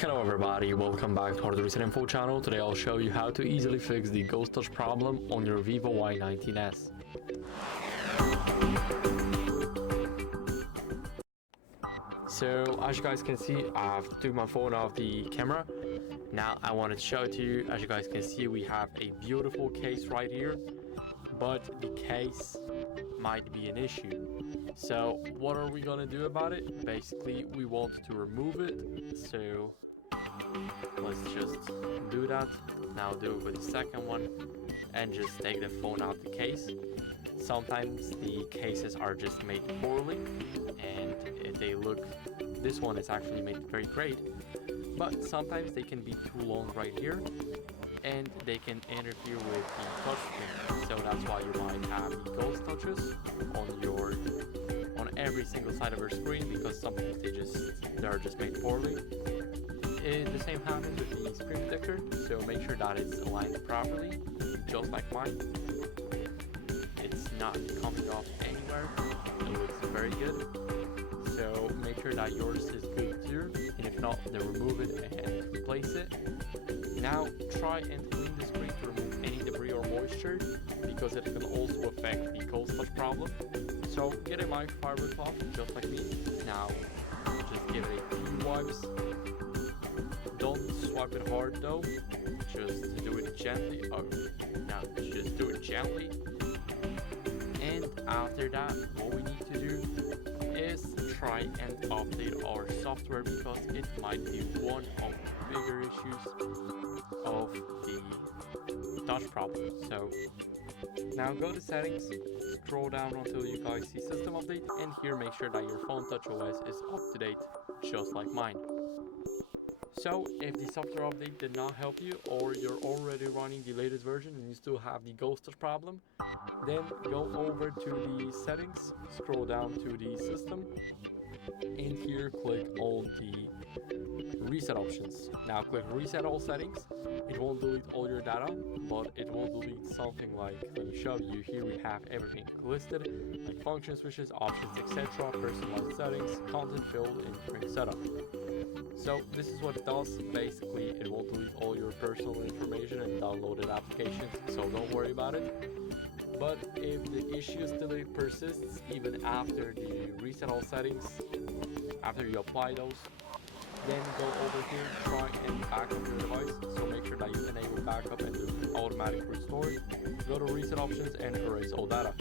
Hello everybody, welcome back to HardReset.Info channel. Today I'll show you how to easily fix the ghost touch problem on your VIVO Y19s. So as you guys can see, I've took my phone off the camera. Now I wanted to show it to you. As you guys can see, we have a beautiful case right here, but the case might be an issue. So what are we gonna do about it? Basically, we want to remove it. So let's just do that. Now do it with the second one and just take the phone out the case. Sometimes the cases are just made poorly and they look, this one is actually made very great, but sometimes they can be too long right here and they can interfere with the touch screen. So that's why you might have the ghost touches on every single side of your screen, because sometimes they're just made poorly. The same happens with the screen protector, so make sure that it's aligned properly, just like mine. It's not coming off anywhere, it looks very good. So make sure that yours is good too, and if not, then remove it and replace it. Now try and clean the screen to remove any debris or moisture, because it can also affect the ghost touch problem. So get a microfiber cloth, just like me. Now just give it a few wipes. Don't swipe it hard though, just do it gently. Just do it gently. And after that, what we need to do is try and update our software, because it might be one of the bigger issues of the touch problem. So now go to settings, scroll down until you guys see system update, and here make sure that your phone touch OS is up to date, just like mine. So if the software update did not help you, or you're already running the latest version and you still have the ghost touch problem, then go over to the settings, scroll down to the system, and here click on the reset options. Now click reset all settings. It won't delete all your data, but it will delete something like, let me show you. Here we have everything listed, like function switches, options, etc., personalized settings, content field, and screen setup. So this is what it does. Basically, it will delete all your personal information and downloaded applications, so don't worry about it. But if the issue still persists even after the reset all settings, after you apply those, then go over here, try and back up your device. So make sure that you enable backup and do automatic restore. Go to reset options and erase all data.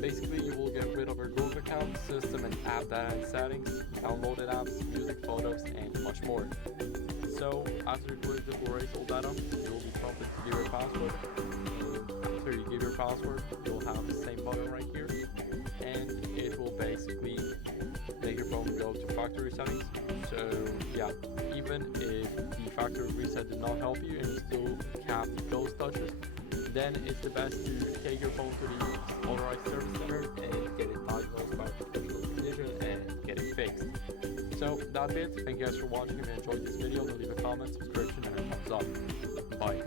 Basically, you will get rid of your Google account, system and app data and settings, downloaded apps, music, photos, and much more. So after you click the erase all data, you will be prompted to give your password. And after you give your password, you'll have the same button right here, and it will basically make your phone go to factory settings. So yeah, even if the factory reset did not help you and you still have the ghost touches, then it's the best to take your phone to the authorized service center and get it diagnosed by a professional technician and get it fixed. So that's it. Thank you guys for watching. If you enjoyed this video, then leave a comment, subscription, and a thumbs up. Bye.